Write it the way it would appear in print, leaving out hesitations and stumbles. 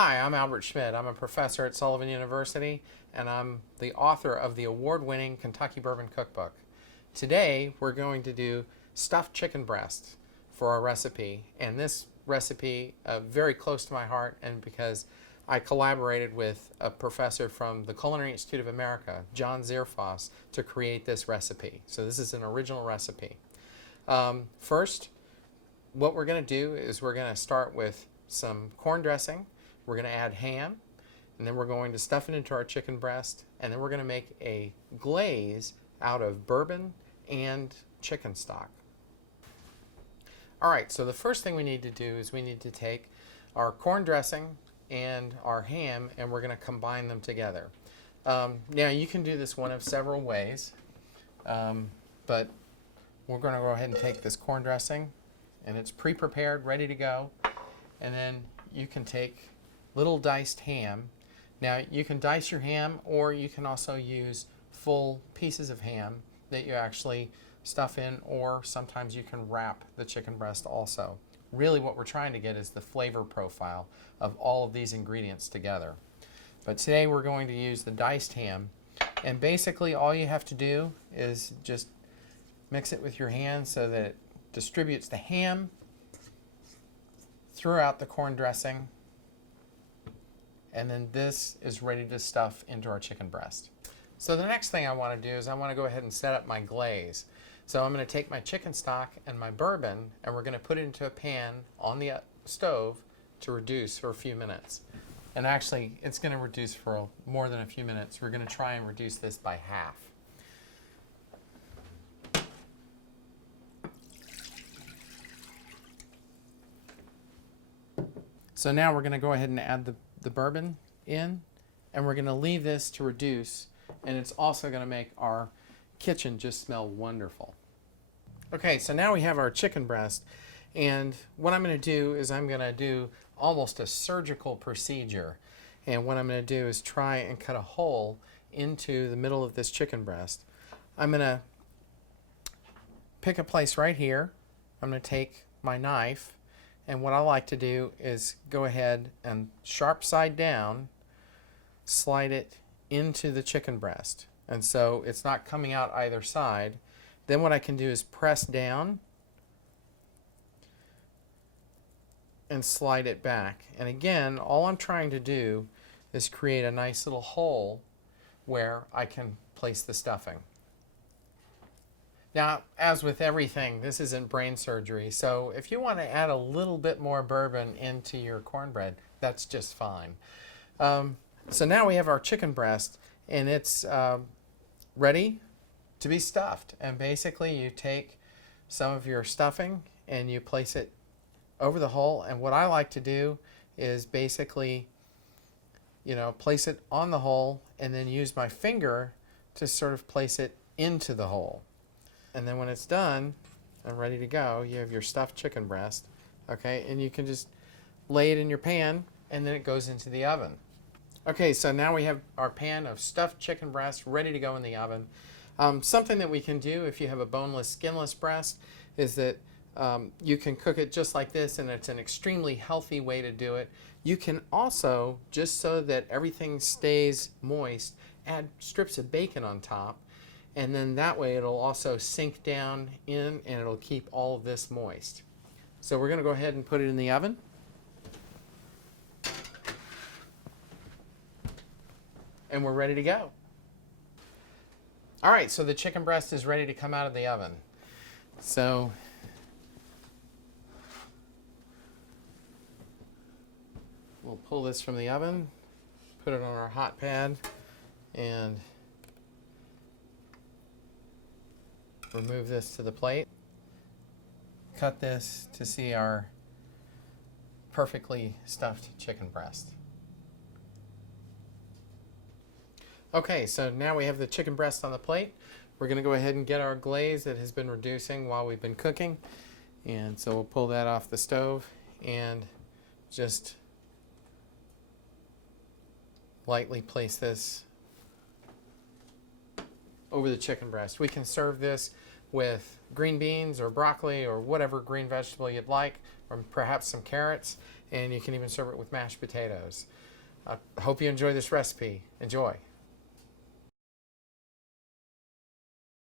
Hi, I'm Albert Schmid. I'm a professor at Sullivan University, and I'm the author of the award-winning Kentucky Bourbon Cookbook. Today, we're going to do stuffed chicken breast for our recipe, and this recipe very close to my heart, and because I collaborated with a professor from the Culinary Institute of America, John Zierfoss, to create this recipe. So this is an original recipe. First, what we're going to do is we're going to start with some corn dressing. We're going to add ham, and then we're going to stuff it into our chicken breast, and then we're going to make a glaze out of bourbon and chicken stock. All right, so the first thing we need to do is we need to take our corn dressing and our ham, and we're going to combine them together. Now, you can do this one of several ways, but we're going to go ahead and take this corn dressing, and it's pre-prepared, ready to go, and then you can take little diced ham. Now, you can dice your ham, or you can also use full pieces of ham that you actually stuff in, or sometimes you can wrap the chicken breast also. Really what we're trying to get is the flavor profile of all of these ingredients together. But today we're going to use the diced ham, and basically all you have to do is just mix it with your hand so that it distributes the ham throughout the corn dressing, and then this is ready to stuff into our chicken breast. So the next thing I want to do is I want to go ahead and set up my glaze. So I'm going to take my chicken stock and my bourbon, and we're going to put it into a pan on the stove to reduce for a few minutes. And actually, it's going to reduce for more than a few minutes. We're going to try and reduce this by half. So now we're going to go ahead and add the bourbon in, and we're going to leave this to reduce, and it's also going to make our kitchen just smell wonderful. Okay, so now we have our chicken breast, and what I'm going to do is I'm going to do almost a surgical procedure, and what I'm going to do is try and cut a hole into the middle of this chicken breast. I'm going to pick a place right here. I'm going to take my knife, and what I like to do is go ahead and sharp side down, slide it into the chicken breast. And so it's not coming out either side. Then what I can do is press down and slide it back. And again, all I'm trying to do is create a nice little hole where I can place the stuffing. Now, as with everything, this isn't brain surgery, so if you want to add a little bit more bourbon into your cornbread, that's just fine. So now we have our chicken breast, and it's ready to be stuffed. And basically, you take some of your stuffing and you place it over the hole. And what I like to do is basically, place it on the hole and then use my finger to sort of place it into the hole. And then when it's done and ready to go, you have your stuffed chicken breast, okay? And you can just lay it in your pan, and then it goes into the oven. Okay, so now we have our pan of stuffed chicken breast ready to go in the oven. Something that we can do if you have a boneless, skinless breast is that you can cook it just like this, and it's an extremely healthy way to do it. You can also, just so that everything stays moist, add strips of bacon on top. And then that way it'll also sink down in, and it'll keep all of this moist. So we're going to go ahead and put it in the oven. And we're ready to go. All right, so the chicken breast is ready to come out of the oven. So we'll pull this from the oven, put it on our hot pad, and remove this to the plate. Cut this to see our perfectly stuffed chicken breast. Okay, so now we have the chicken breast on the plate. We're going to go ahead and get our glaze that has been reducing while we've been cooking. And so we'll pull that off the stove and just lightly place this over the chicken breast. We can serve this with green beans or broccoli or whatever green vegetable you'd like, or perhaps some carrots, and you can even serve it with mashed potatoes. I hope you enjoy this recipe. Enjoy.